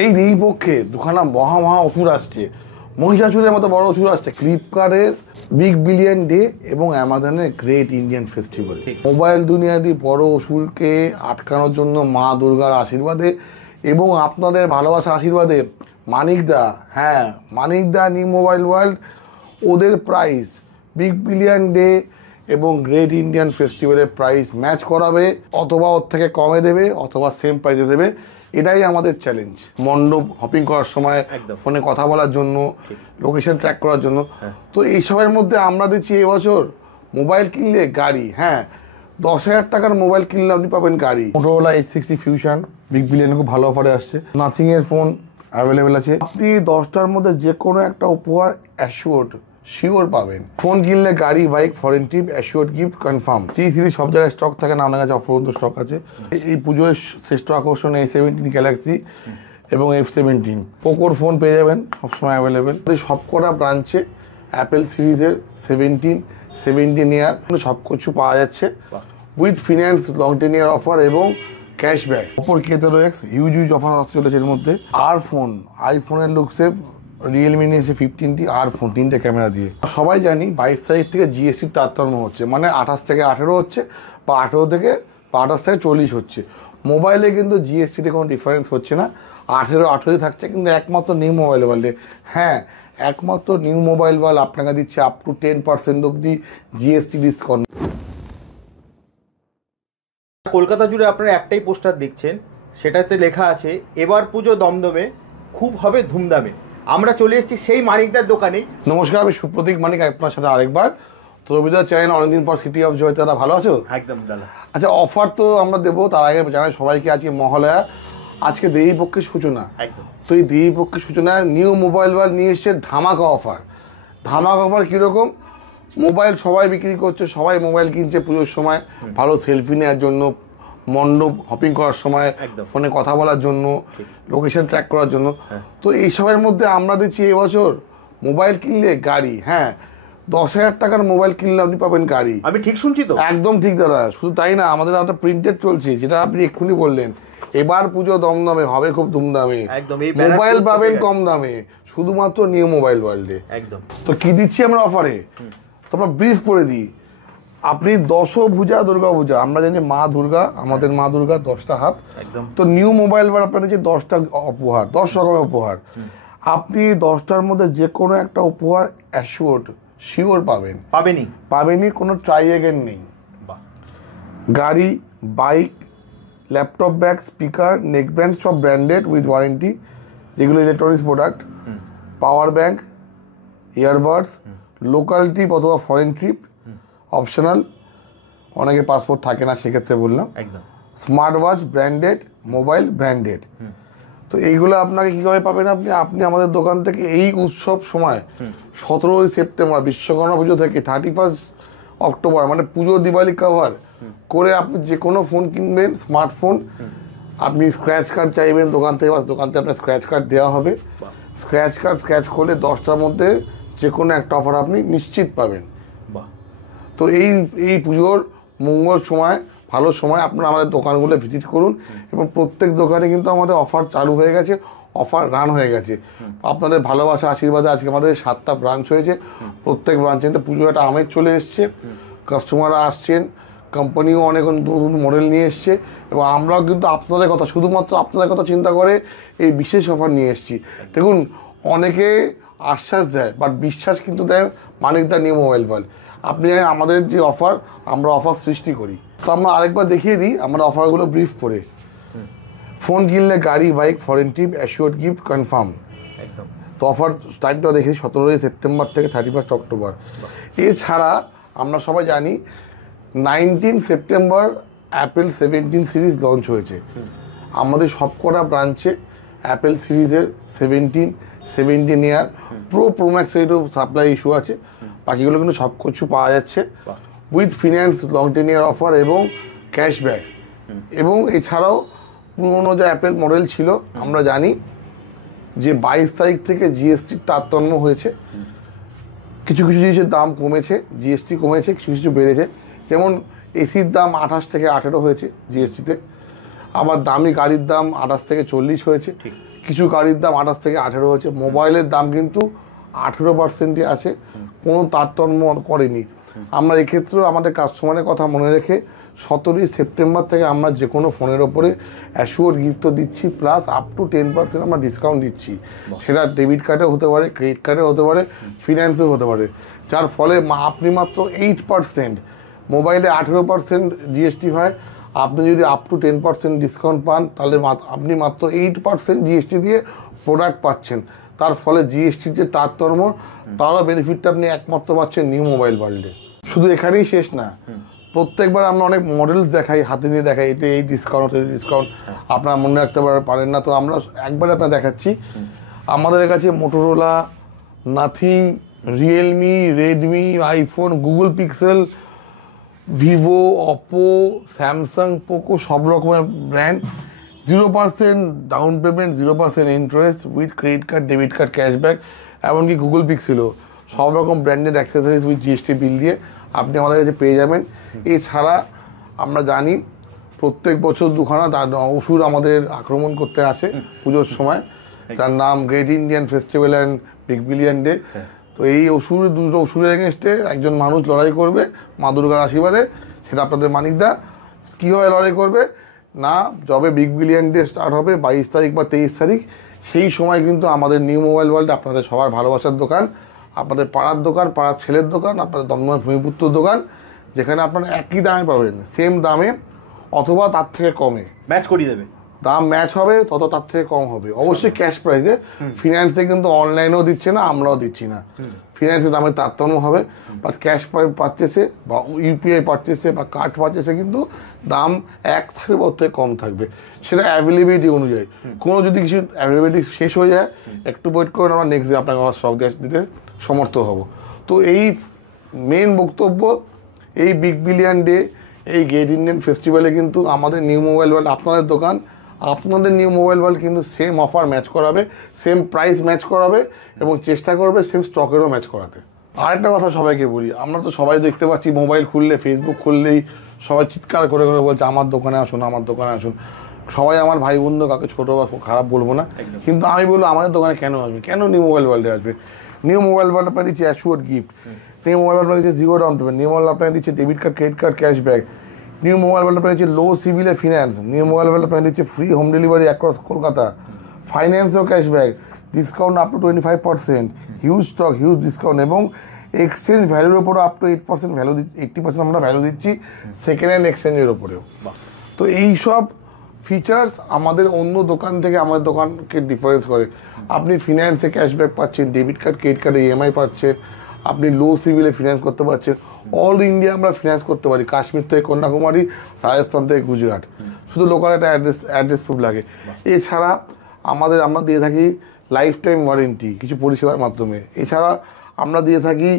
এই পক্ষে দুখানা মহা অসুর আসছে, মহিষাসুরের মতো বড় অসুর আসছে। ফ্লিপকার্টের বিগ বিলিয়ন ডে এবং অ্যামাজনের গ্রেট ইন্ডিয়ান ফেস্টিভ্যাল। মোবাইল দুনিয়াদি বড় অসুরকে আটকানোর জন্য মা দুর্গার আশীর্বাদে এবং আপনাদের ভালোবাসা আশীর্বাদে Manikda, Manikda new mobile world ওদের প্রাইস বিগ বিলিয়ন ডে এবং গ্রেট ইন্ডিয়ান ফেস্টিভ্যালের প্রাইস ম্যাচ করাবে, অথবা ওর থেকে কমে দেবে অথবা সেম প্রাইসে দেবে। এটাই আমাদের চ্যালেঞ্জ। মণ্ডপ হপিং করার সময় ফোনে কথা বলার জন্য, লোকেশন ট্র্যাক করার জন্য। তো এইসবের মধ্যে আমরা দিচ্ছি এবছর মোবাইল কিনলে গাড়ি, 10,000 টাকার মোবাইল কিনলে আপনি পাবেন গাড়ি। Motorola H60 fusion big billion খুব ভালো অফারে আসছে। নাথিং এর ফোন অ্যাভেলেবেল আছে। আপনি 10টার মধ্যে যে কোনো একটা উপহার অ্যাসিওর্ড শিওর পাবেন। ফোন কিনলে গাড়ি, bike, foreign trip, assured gift confirm. Series সব জায়গায় স্টক থাকে না, আপনার কাছে অফুরন্ত স্টক আছে। এই পুজোর শ্রেষ্ঠ আকর্ষণ A17 গ্যালাক্সি এবং F17 পোকোর ফোন পেয়ে যাবেন সবসময় অ্যাভেলেবেল। সবকটা ব্রাঞ্চে অ্যাপেল সিরিজের 17 ইয়ার সব কিছু পাওয়া যাচ্ছে with finance, long 10 year offer এবং ক্যাশব্যাক। ওপর K13 X হিউজ অফার আসতে চলেছে এর মধ্যে। আর ফোন, আইফোনের লুকসে রিয়েলমি নিয়েছে 15T আর ফোন, 3টে ক্যামেরা দিয়ে। সবাই জানি 22 তারিখ থেকে জিএসটির তারতম্য হচ্ছে, মানে 28 থেকে 18 হচ্ছে বা 28 থেকে 40 হচ্ছে। মোবাইলে কিন্তু জিএসটিতে কোনো ডিফারেন্স হচ্ছে না, 18 থাকছে। কিন্তু একমাত্র নিউ মোবাইল ওয়ার্ল্ডে, একমাত্র নিউ মোবাইল ওয়ার্ল্ড আপনাকে দিচ্ছে আপ টু 10% অব্দি জিএসটি ডিসকাউন্ট। কলকাতা জুড়ে আপনারা একটাই পোস্টার দেখছেন, সেটাতে লেখা আছে এবার পুজো দমদমে খুব হবে ধুমধামে। আমরা চলে এসেছি সেই মানিকদার দোকানে। নমস্কার, আমি সুপ্রতীক মানিক, আপনার সাথে আরেকবার। তো রবিদার চ্যানেল অনেকদিন পর সিটি অফ জয়, দাদা ভালো আছো? একদম দাদা। আচ্ছা, অফার তো আমরা দেবো, তার আগে জানাই সবাইকে আজকে মহালয়া, আজকে দেবীপক্ষের সূচনা। একদম। তো এই দেবীপক্ষের সূচনায় নিউ মোবাইল ওয়ার্ল্ড নিয়ে এসছে ধামাকা অফার। ধামাকা অফার কীরকম? মোবাইল সবাই বিক্রি করছে, সবাই মোবাইল কিনছে পুজোর সময় ভালো সেলফি নেওয়ার জন্য, মণ্ডপ হপিং করার সময় ফোনে কথা বলার জন্য, লোকেশন ট্র্যাক করার জন্য। তো এইসবের মধ্যে আমরা দিচ্ছি এবছর মোবাইল কিনলে গাড়ি, 10,000 টাকার মোবাইল কিনলে আপনি পাবেন গাড়ি। আমি ঠিক শুনছি তো? একদম ঠিক দাদা। শুধু তাই না, আমাদের একটা প্রিন্টেড চলছে, যেটা আপনি এক্ষুনি বললেন, এবার পুজো দমদমে হবে খুব ধুমধামে। একদম। মোবাইল পাবেন কম দামে শুধুমাত্র নিউ মোবাইল ওয়ার্ল্ডে। একদম। তো কি দিচ্ছি আমরা অফারে, তোমরা ব্রিফ করে দিই। আপনি দশভুজা দুর্গা পূজা, আমরা জানি মা দুর্গা, আমাদের মা দুর্গা 10টা হাত। একদম। তো নিউ মোবাইল ওয়ার্ল্ড আপনার যে 10টা উপহার, 10 রকমের উপহার, আপনি 10টার মধ্যে যে কোনো একটা উপহার অ্যাসিওর্ড শিওর পাবেনই, কোনো ট্রাই এগেন নেই। গাড়ি, bike, laptop, bag, speaker, neckband সব ব্র্যান্ডেড উইথ ওয়ারেন্টি, যেগুলো electronics product, power bank, earbuds, local trip অথবা ফরেন ট্রিপ অপশনাল, অনেকে পাসপোর্ট থাকে না সেক্ষেত্রে বললাম। একদম। Smart watch branded, mobile branded. তো এইগুলো আপনাকে কীভাবে পাবেন? আপনি আমাদের দোকান থেকে এই উৎসব সময় 17 সেপ্টেম্বর বিশ্বকর্মা পুজো থেকে 31 অক্টোবর, মানে পুজো দিওয়ালি কভার করে আপনি যে কোনো ফোন কিনবেন, স্মার্টফোন, আপনি স্ক্র্যাচ কার্ড চাইবেন দোকান থেকে আপনার স্ক্র্যাচ কার্ড দেওয়া হবে। স্ক্র্যাচ করলে 10টার মধ্যে যে কোনো একটা অফার আপনি নিশ্চিত পাবেন। তো এই পুজোর মঙ্গল সময়, ভালো সময়, আপনারা আমাদের দোকানগুলো ভিজিট করুন। এবং প্রত্যেক দোকানে কিন্তু আমাদের অফার চালু হয়ে গেছে, অফার রান হয়ে গেছে। আপনাদের ভালোবাসা আশীর্বাদে আজকে আমাদের 7টা ব্রাঞ্চ হয়েছে। প্রত্যেক ব্রাঞ্চে কিন্তু পুজোর একটা আমেজ চলে এসছে, কাস্টমাররা আসছেন, কোম্পানিও অনেক নতুন মডেল নিয়ে এসছে। এবং আমরাও কিন্তু আপনাদের কথা, শুধুমাত্র আপনাদের কথা চিন্তা করে এই বিশেষ অফার নিয়ে এসেছি। দেখুন, অনেকে আশ্বাস দেয়, বাট বিশ্বাস কিন্তু দেয় মানিকদা নিউ মোবাইল ওয়ার্ল্ড। আপনি আমাদের যে অফার, আমরা অফার সৃষ্টি করি। তো আমরা আরেকবার দেখিয়ে দিই আমরা অফারগুলো ব্রিফ করে। ফোন কিনলে গাড়ি, bike, foreign trip, assured gift confirm. একদম। তো অফার টাইমটা দেখি 17 সেপ্টেম্বর থেকে 31 অক্টোবর। এছাড়া আমরা সবাই জানি 19 সেপ্টেম্বর অ্যাপেল 17 সিরিজ লঞ্চ হয়েছে। আমাদের সবকটা ব্রাঞ্চে অ্যাপেল সিরিজের 17 ইয়ার প্রো ম্যাক্স রেটও সাপ্লাই ইস্যু আছে। বাকিগুলো কিন্তু সব কিছু পাওয়া যাচ্ছে with finance, long 10 year offer এবং ক্যাশব্যাক। এবং এছাড়াও পুরোনো যে অ্যাপেল মডেল ছিল, আমরা জানি যে 22 তারিখ থেকে জিএসটির তারতম্য হয়েছে। কিছু জিনিসের দাম কমেছে, জিএসটি কমেছে, কিছু বেড়েছে। যেমন এসির দাম 28 থেকে 18 হয়েছে জিএসটিতে, আবার দামি গাড়ির দাম 28 থেকে 40 হয়েছে। কিছু গাড়ির দাম 28 থেকে 18 হচ্ছে, মোবাইলের দাম কিন্তু 18%ই আছে, কোনো তারতম্য করেনি। আমরা এক্ষেত্রেও আমাদের কাস্টমারের কথা মনে রেখে 17ই সেপ্টেম্বর থেকে আমরা যে কোনো ফোনের ওপরে অ্যাসিওর গিফট দিচ্ছি, প্লাস আপ টু 10% আমরা ডিসকাউন্ট দিচ্ছি। সেটা ডেবিট কার্ডেও হতে পারে, ক্রেডিট কার্ডেও হতে পারে, ফিন্যান্সেও হতে পারে, যার ফলে আপনি মাত্র 8%, মোবাইলে 18% জিএসটি হয়, আপনি যদি আপ টু 10% ডিসকাউন্ট পান তাহলে আপনি মাত্র 8% জিএসটি দিয়ে প্রোডাক্ট পাচ্ছেন। তার ফলে জিএসটির যে তারতম্য, তারও বেনিফিটটা আপনি একমাত্র পাচ্ছেন নিউ মোবাইল ওয়ার্ল্ডে। শুধু এখানেই শেষ না, প্রত্যেকবার আমরা অনেক মডেলস দেখাই, হাতে নিয়ে দেখাই, এটা এই ডিসকাউন্ট, এই ডিসকাউন্ট, আপনারা মনে রাখতে পারেন না, তো আমরা একবারে আপনার দেখাচ্ছি। আমাদের কাছে Motorola, nothing, Realme, Redmi, iPhone, Google pixel, Vivo, Oppo, Samsung, Poco, সব রকমের brand, 0% down payment, 0% interest, with credit card, debit card, cashback, এমনকি গুগল পিক্সেলও সব রকম branded accessories with GST bill দিয়ে আপনি আমাদের কাছে পেয়ে যাবেন। এছাড়া আমরা জানি প্রত্যেক বছর দুখানা অসুর আমাদের আক্রমণ করতে আসে পুজোর সময়, যার নাম great Indian festival and big billion day. তো এই দুটো অসুরের এগেনস্টে একজন মানুষ লড়াই করবে মা দুর্গার আশীর্বাদে। সেটা আপনাদের মানিকদা কীভাবে লড়াই করবে না, যবে বিগ বিলিয়ন ডে স্টার্ট হবে 22 তারিখ বা 23 তারিখ, সেই সময় কিন্তু আমাদের নিউ মোবাইল ওয়ার্ল্ড আপনাদের সবার ভালোবাসার দোকান, আপনাদের পাড়ার দোকান, পাড়ার ছেলের দোকান, আপনাদের দমদমের ভূমিপুত্র দোকান, যেখানে আপনারা একই দামে পাবেন, সেম দামে অথবা তার থেকে কমে, ম্যাচ করিয়ে দেবে, দাম ম্যাচ হবে, তত তার থেকে কম হবে, অবশ্যই ক্যাশ প্রাইসে। ফিনান্সে কিন্তু অনলাইনেও দিচ্ছে না, আমরাও দিচ্ছি না, ফিনান্সের দামের তারতম্য হবে, বাট ক্যাশ পারচেসে বা ইউপিআই পারচেসে বা কার্ড পারচেসে কিন্তু দাম এক থাকবে বা থেকে কম থাকবে, সেটা অ্যাভেলেবিলিটি অনুযায়ী। কোনো যদি কিছু অ্যাভেলেবিলিটি শেষ হয়ে যায়, একটু ওয়েট করে আমরা নেক্সট ডে আপনাকে আমার স্টক দিতে সমর্থ হব। তো এই মেন বক্তব্য, এই বিগ বিলিয়ন ডে, এই গ্রেট ইন্ডিয়ান ফেস্টিভ্যালে কিন্তু আমাদের নিউ মোবাইল ওয়ার্ল্ড, আপনাদের দোকান, আপনাদের নিউ মোবাইল ওয়ার্ল্ড কিন্তু সেম অফার ম্যাচ করাবে, সেম প্রাইস ম্যাচ করাবে এবং চেষ্টা করবে সেম স্টকেরও ম্যাচ করাতে। আরেকটা কথা সবাইকে বলি, আমরা তো সবাই দেখতে পাচ্ছি মোবাইল খুললে, ফেসবুক খুললেই সবাই চিৎকার করে করে বলছে আমার দোকানে আসুন, আমার দোকানে আসুন। সবাই আমার ভাই বন্ধু, কাউকে ছোটো বা খারাপ বলবো না, কিন্তু আমি বলবো আমাদের দোকানে কেন আসবে, কেন নিউ মোবাইল ওয়ার্ল্ডে আসবে। নিউ মোবাইল ওয়ার্ল্ড আপনার দিচ্ছে অ্যাসিওর গিফট, নিউ মোবাইল আপনার দিচ্ছে 0 ডাউন পেমেন্ট, নিউ মোবাইল আপনার দিচ্ছে debit card, credit card, cashback, new mobile world আপনার দিচ্ছে লো সিভিলে ফিন্যান্স, নিউ মোবাইল ওয়ার্ল্ড আপনার দিচ্ছে free home delivery across Kolkata, ফাইন্যান্সেও cashback, discount up to 25%, huge stock, huge discount, এবং এক্সচেঞ্জ ভ্যালুর ওপরও আপ টু 8% ভ্যালু, 80% আমরা ভ্যালু দিচ্ছি সেকেন্ড হ্যান্ড এক্সচেঞ্জের ওপরেও। তো এই সব ফিচার্স আমাদের অন্য দোকান থেকে আমাদের দোকানকে ডিফারেন্স করে। আপনি ফিন্যান্সে ক্যাশব্যাক পাচ্ছেন, ডেবিট কার্ড, ক্রেডিট কার্ডে ইএমআই পাচ্ছেন, আপনি লো সিভিলে ফিন্যান্স করতে পারছেন, অল ইন্ডিয়া আমরা ফিন্যান্স করতে পারি, কাশ্মীর থেকে কন্যাকুমারী, রাজস্থান থেকে গুজরাট, শুধু লোকাল একটা অ্যাড্রেস প্রুফ লাগে। এছাড়া আমরা দিয়ে থাকি লাইফ টাইম ওয়ারেন্টি কিছু পরিষেবার মাধ্যমে। এছাড়া আমরা দিয়ে থাকি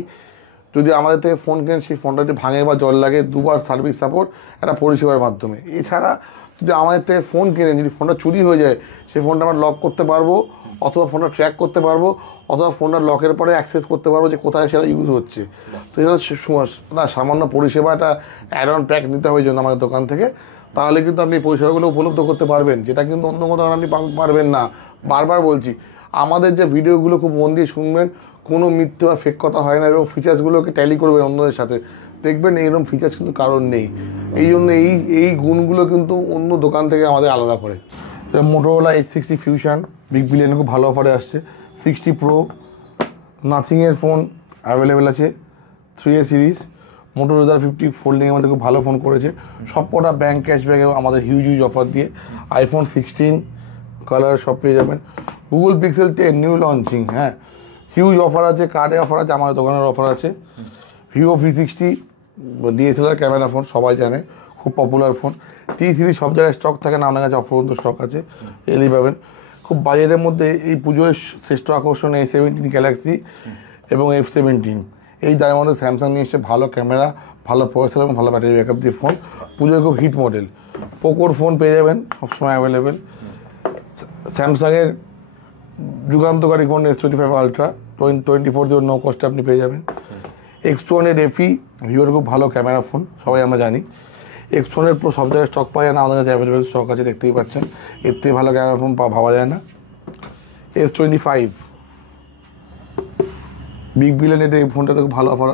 যদি আমাদের থেকে ফোন কেনেন, সেই ফোনটা যদি ভাঙে বা জল লাগে 2বার সার্ভিস সাপোর্ট একটা পরিষেবার মাধ্যমে। এছাড়া যদি আমাদের থেকে ফোন কেনেন, যদি ফোনটা চুরি হয়ে যায়, সেই ফোনটা আমরা লক করতে পারবো, অথবা ফোনটা ট্র্যাক করতে পারবো, অথবা ফোনটা লকের পরে অ্যাক্সেস করতে পারবো যে কোথায় সেটা ইউজ হচ্ছে। তো এটা না সামান্য পরিষেবাটা অ্যাড অন প্যাক নিতে হবে জন্য আমাদের দোকান থেকে, তাহলে কিন্তু আপনি পরিষেবাগুলো উপলব্ধ করতে পারবেন, যেটা কিন্তু অন্য কোথাও আপনি পারবেন না। বারবার বলছি, আমাদের যে ভিডিওগুলো খুব মন দিয়ে শুনবেন, কোনো মিথ্যে বা ফেক কথা হয় না, এবং ফিচার্সগুলোকে ট্যালি করবেন অন্যদের সাথে, দেখবেন এইরকম ফিচার্স কিন্তু কারণ নেই। এই জন্য এই গুণগুলো কিন্তু অন্য দোকান থেকে আমাদের আলাদা করে। Motorola H60 fusion big billion খুব ভালো অফারে আসছে, 60 প্রো, নাথিংয়ের ফোন অ্যাভেলেবেল আছে, 3A সিরিজ, মোটোরোলা 50 ফোল্ডিংয়ের মধ্যে খুব ভালো ফোন করেছে, সব কটা ব্যাঙ্ক ক্যাশব্যাক এবং আমাদের হিউজ অফার দিয়ে। আইফোন 16 কালার সব পেয়ে যাবেন। গুগল পিক্সেল 10 নিউ লঞ্চিং, হ্যাঁ হিউজ অফার আছে, কার্ডে অফার আছে, আমাদের দোকানের অফার আছে। Vivo V60 DSLR camera phone, সবাই জানে খুব পপুলার ফোন। T সিরিজ সব জায়গায় স্টক থাকে না, আপনার কাছে অফুরন্ত স্টক আছে, এলেই পাবেন। খুব বাজেটের মধ্যে এই পুজোর শ্রেষ্ঠ আকর্ষণ A17 গ্যালাক্সি এবং F17, এই দামের মধ্যে স্যামসাং নিয়ে এসছে ভালো ক্যামেরা, ভালো প্রসেসর এবং ভালো ব্যাটারি ব্যাকআপ দিয়ে ফোন, পুজোয় খুব হিট মডেল। পোকোর ফোন পেয়ে যাবেন সবসময় অ্যাভেলেবেল। স্যামসাংয়ের যুগান্তকারী ফোন S25 আলট্রা 24/7 নো কস্টে আপনি পেয়ে যাবেন। X1 FE ভিভোর খুব ভালো ক্যামেরা ফোন, সবাই আমরা জানি। X1 প্রো সব জায়গায় স্টক পাওয়া যায় না, আমাদের কাছে অ্যাভেলেবেল স্টক আছে, দেখতেই পাচ্ছেন। এর থেকে ভালো ক্যামেরা ফোন ভাবা যায় না। S25 বিগ বিলিয়ন ডে এই ফোনটাতে খুব ভালো অফার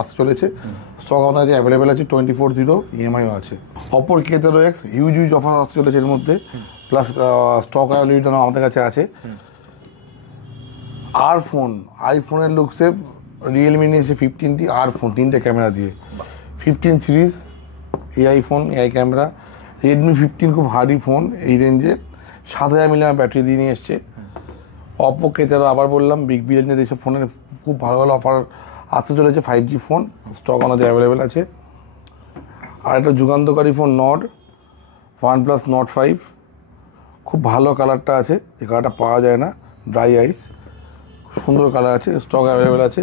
আসতে চলেছে। স্টক আমাদের কাছে অ্যাভেলেবেল আছে, 24/0 ইএমআইও আছে। অপর K13X হিউজ অফার আসতে চলেছে এর মধ্যে, প্লাস স্টক অ্যাভেলেবিলিটি আমাদের কাছে আছে। আর ফোন, আইফোনের লুকসে রিয়েলমি নিয়েছে 15টি আর ফোন, 3টে ক্যামেরা দিয়ে। 15 series AI phone, AI camera. Redmi 15 খুব হার্ডি ফোন এই রেঞ্জে, 7000 mAh ব্যাটারি দিয়ে নিয়ে এসছে। অপো K13 আবার বললাম বিগ বিলিয়ন এইসব ফোনের খুব ভালো অফার আসতে চলেছে। 5G ফোন স্টক আমাদের অ্যাভেলেবেল আছে। আর একটা যুগান্তকারী ফোন নড, OnePlus Nord 5, খুব ভালো কালারটা আছে, এই কালারটা পাওয়া যায় না, ড্রাই আইস, সুন্দর কালার আছে, স্টক অ্যাভেলেবেল আছে।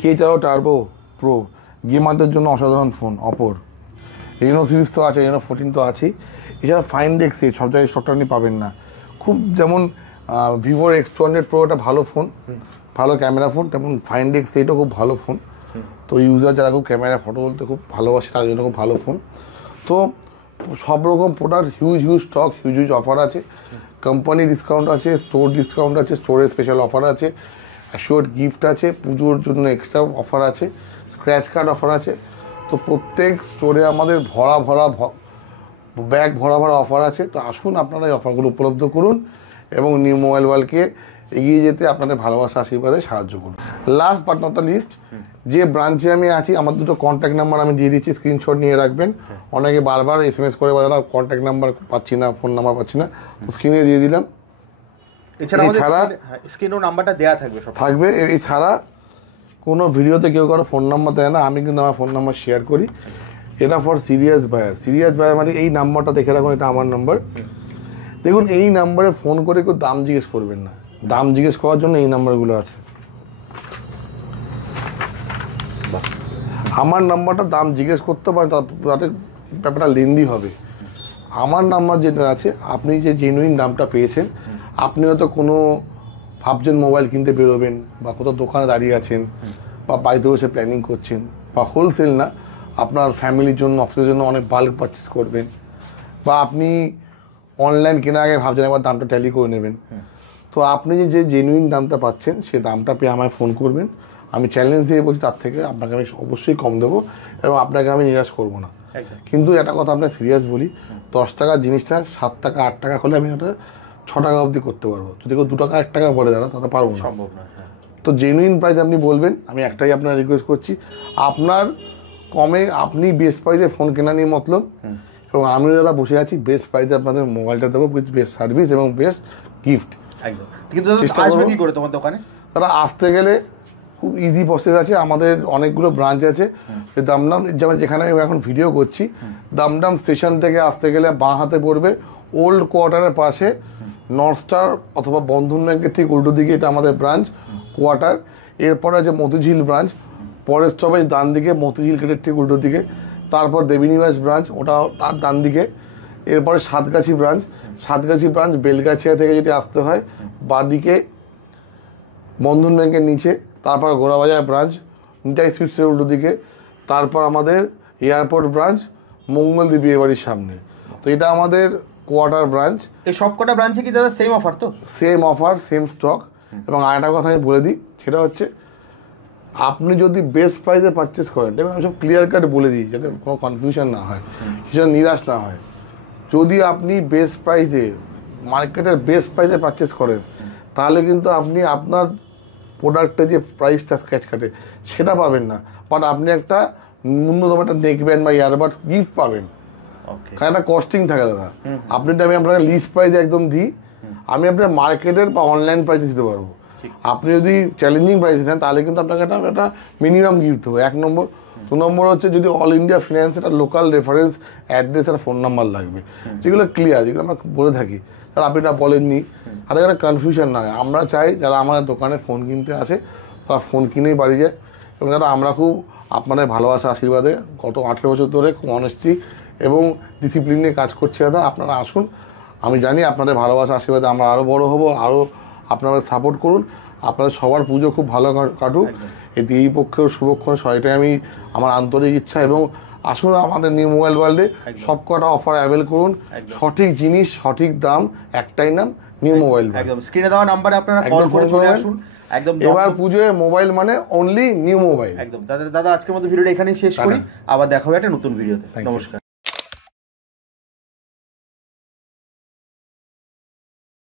K13 টার্বো প্রো গেমারদের জন্য অসাধারণ ফোন অপর। রেনো সিরিজ তো আছে, রেনো 14 তো আছেই। এছাড়া ফাইন্ড এক্স সব জায়গায় স্টকটা আপনি পাবেন না। খুব যেমন ভিভোর X200 প্রো একটা ভালো ফোন, ভালো ক্যামেরা ফোন, তেমন ফাইন্ড এক্স এইটাও খুব ভালো ফোন। তো ইউজার যারা খুব ক্যামেরা ফটো বলতে খুব ভালোবাসে তার জন্য খুব ভালো ফোন। তো সব রকম product huge stock, huge offer আছে। কোম্পানি ডিসকাউন্ট আছে, স্টোর ডিসকাউন্ট আছে, স্টোরের স্পেশাল অফার আছে, অ্যাশিওর্ড গিফট আছে, পুজোর জন্য এক্সট্রা অফার আছে, স্ক্র্যাচ কার্ড অফার আছে। তো প্রত্যেক স্টোরে আমাদের ব্যাগ ভরা অফার আছে। তো আসুন আপনারা এই অফারগুলো উপলব্ধ করুন এবং নিউ মোবাইল ওয়ার্ল্ডকে এগিয়ে যেতে আপনাদের ভালোবাসা আশীর্বাদে সাহায্য করুন। Last but not the least, যে ব্রাঞ্চে আমি আছি আমার দুটো কন্ট্যাক্ট নাম্বার আমি দিয়ে দিচ্ছি, স্ক্রিনশট নিয়ে রাখবেন। অনেকে বারবার SMS করে বলে না কন্ট্যাক্ট নাম্বার পাচ্ছি না, ফোন নাম্বার পাচ্ছি না, তো স্ক্রিনে দিয়ে দিলাম। এছাড়া স্ক্রিনও নাম্বারটা দেওয়া থাকবে। এছাড়া কোনো ভিডিওতে কেউ কারো ফোন নাম্বার দেয় না, আমি কিন্তু আমার ফোন নাম্বার শেয়ার করি। এটা ফর সিরিয়াস বায়ার মানে এই নাম্বারটা দেখে রাখুন, এটা আমার নাম্বার। দেখুন এই নাম্বারে ফোন করে কেউ দাম জিজ্ঞেস করবেন না, দাম জিজ্ঞেস করার জন্য এই নাম্বারগুলো আছে। আমার নাম্বারটা দাম জিজ্ঞেস করতে পারেন, তাতে ব্যাপারটা লেন্দি হবে। আমার নাম্বার যেটা আছে, আপনি যে জেনুইন দামটা পেয়েছেন, আপনি হয়তো কোনো ভাবছেন মোবাইল কিনতে বেরোবেন বা কোথাও দোকানে দাঁড়িয়ে আছেন বা বাড়িতে বসে প্ল্যানিং করছেন, বা হোলসেল না, আপনার ফ্যামিলির জন্য অফিসের জন্য অনেক বাল্ক পারচেস করবেন, বা আপনি অনলাইন কেনার আগে ভাবছেন একবার দামটা ট্যালি করে নেবেন। তো আপনি যে জেনুইন দামটা পাচ্ছেন সে দামটা পেয়ে আমায় ফোন করবেন। আমি চ্যালেঞ্জ দিয়ে বলছি তার থেকে আপনাকে আমি অবশ্যই কম দেবো এবং আপনাকে আমি নিরাশ করবো না। কিন্তু একটা কথা আপনার সিরিয়াস বলি, 10 টাকার জিনিসটা 7 টাকা 8 টাকা হলে আমি ওটা 6 টাকা অবধি করতে পারবো। যদি কেউ 2 টাকা 1 টাকা বলে দাঁড়া তাতে পারবো না, সম্ভব না। তো জেনুইন প্রাইস আপনি বলবেন, আমি একটাই আপনার রিকোয়েস্ট করছি, আপনার কমে আপনি বেস্ট প্রাইসে ফোন কেনা নিয়ে মতলব, এবং আমি যারা বসে আছি বেস্ট প্রাইসে আপনাদের মোবাইলটা দেবো উইথ বেস্ট সার্ভিস এবং বেস্ট গিফট। একদম। কিন্তু আসবে কি করে তোমার দোকানে? তারা আসতে গেলে খুব ইজি প্রসেস আছে, আমাদের অনেকগুলো ব্রাঞ্চ আছে। দমদম যেমন যেখানে আমি এখন ভিডিও করছি, দমদম স্টেশন থেকে আসতে গেলে বাঁ হাতে পড়বে ওল্ড কোয়ার্টারের পাশে নর্থ স্টার অথবা বন্ধন ব্যাংকের ঠিক উল্টো দিকে এটা আমাদের ব্রাঞ্চ কোয়ার্টার। এরপরে আছে মতিঝিল ব্রাঞ্চ, পরের স্টপেজ ডান দিকে মতিঝিল গেটের ঠিক উল্টো দিকে। তারপর দেবীনিবাস ব্রাঞ্চ, ওটা তার ডান দিকে। এরপরে সাতগাছি ব্রাঞ্চ বেলগাছিয়া থেকে যদি আসতে হয় বাঁদিকে বন্ধন ব্যাংকের নিচে। তারপর গোড়াবাজার ব্রাঞ্চ নিতাই সুইটসের উল্টো দিকে। তারপর আমাদের এয়ারপোর্ট ব্রাঞ্চ মঙ্গলদ্বীপ বিয়েবাড়ির সামনে। তো এটা আমাদের কোয়ার্টার ব্রাঞ্চ। এই সব কটা ব্রাঞ্চে কি দাদা সেম অফার? তো সেম অফার, সেম স্টক। এবং আরেকটা কথা আমি বলে দিই, সেটা হচ্ছে আপনি যদি বেস্ট প্রাইসে পারচেস করেন, এবং আমি সব ক্লিয়ার কাট বলে দিই যাতে কোনো কনফিউশন না হয়, কিছু নিরাশ না হয়। যদি আপনি বেস্ট প্রাইসে মার্কেটের বেস্ট প্রাইসে পারচেস করেন, তাহলে কিন্তু আপনি আপনার প্রোডাক্টে যে প্রাইসটা স্ক্র্যাচ কাটে সেটা পাবেন না, বাট আপনি একটা ন্যূনতম একটা নেকব্যান্ড বা ইয়ারবাডস গিফট পাবেন। কারণ একটা কস্টিং থাকে দাদা। আপনি আমি আপনাকে লিস্ট প্রাইস একদম দিই, আমি আপনার মার্কেটের বা অনলাইন প্রাইসে দিতে পারবো। আপনি যদি চ্যালেঞ্জিং প্রাইসে নেন তাহলে কিন্তু আপনাকে একটা মিনিমাম গিফট দেবো, 1 নম্বর। 2 নম্বর হচ্ছে যদি অল ইন্ডিয়া ফিন্যান্স একটা লোকাল রেফারেন্স অ্যাড্রেস আর ফোন নাম্বার লাগবে, যেগুলো ক্লিয়ার, যেগুলো আমরা বলে থাকি, তাহলে আপনি এটা বলেননি, আর এখানে কনফিউশন না হয়। আমরা চাই যারা আমাদের দোকানে ফোন কিনতে আসে তারা ফোন কিনেই বাড়ি যায়, এবং যারা আমরা খুব আপনাদের ভালোবাসা আশীর্বাদে গত 18 বছর ধরে খুব অনেস্টি এবং ডিসিপ্লিন নিয়ে কাজ করছি দাদা। আপনারা আসুন, আমি জানি আপনাদের ভালোবাসা আশীর্বাদে আমরা আরও বড় হব, আরও আপনারা সাপোর্ট করুন। আপনাদের সবার পুজো খুব ভালো কাটুক, এতে এই পক্ষেও শুভক্ষণ সবাইটাই আমি আমার আন্তরিক ইচ্ছা। এবং আসুন আমাদের নিউ মোবাইল ওয়ার্ল্ডে সব কটা অফার অ্যাভেল করুন, সঠিক জিনিস সঠিক দাম, একটাই নাম নিউ মোবাইল। একদম স্ক্রিনে দেওয়া নাম্বারে আপনারা কল একদম করে phone চলে করবেন। আসুন একদম এবার পুজোয় মোবাইল মানে অনলি নিউ মোবাইল। একদম দাদা আজকের মতো ভিডিওটা এখানেই শেষ করি, আবার দেখা হবে একটা নতুন ভিডিওতে। Thank you. নমস্কার।